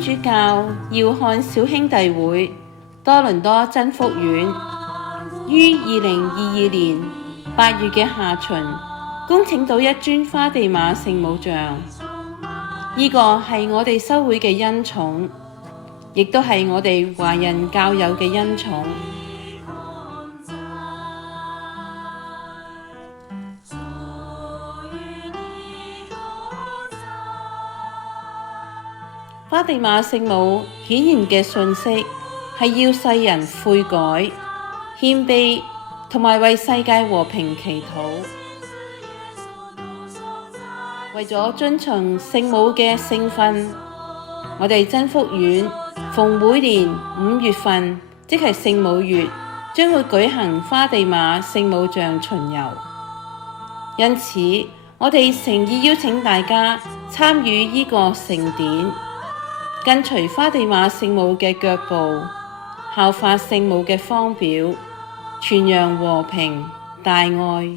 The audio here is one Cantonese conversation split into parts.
主教耀漢小兄弟會多倫多真福院於2022年8月嘅下旬恭請到一尊花地瑪聖母像，呢個係我哋修會嘅恩寵，亦都係我哋華人教友嘅恩寵。花地瑪聖母顯現嘅訊息係要世人悔改、謙卑同埋為世界和平祈禱。為咗遵從聖母嘅聖訓，我哋真福院逢每年5月份，即係聖母月，將會舉行花地瑪聖母像巡遊。因此，我哋誠意邀請大家參與呢個盛典，跟隨花地瑪聖母嘅腳步，效法聖母嘅方表，傳揚和平、大愛。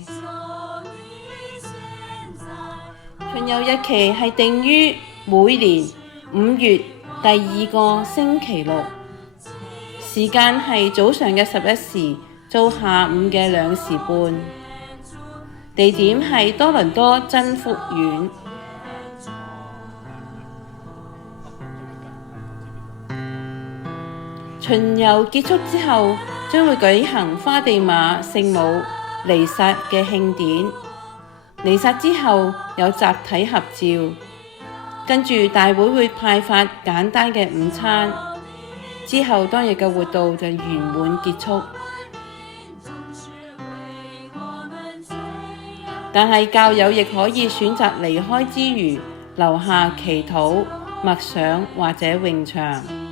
巡遊日期係定於每年5月第2個星期六，時間係早上嘅11時到下午嘅2時半，地點係多倫多真福院。巡遊結束之後，將會舉行花地瑪聖母彌撒嘅慶典。彌撒之後有集體合照，跟住大會會派發簡單嘅午餐，之後當日嘅活動就圓滿結束。但係教友亦可以選擇離開之餘，留下祈禱、默想或者詠唱。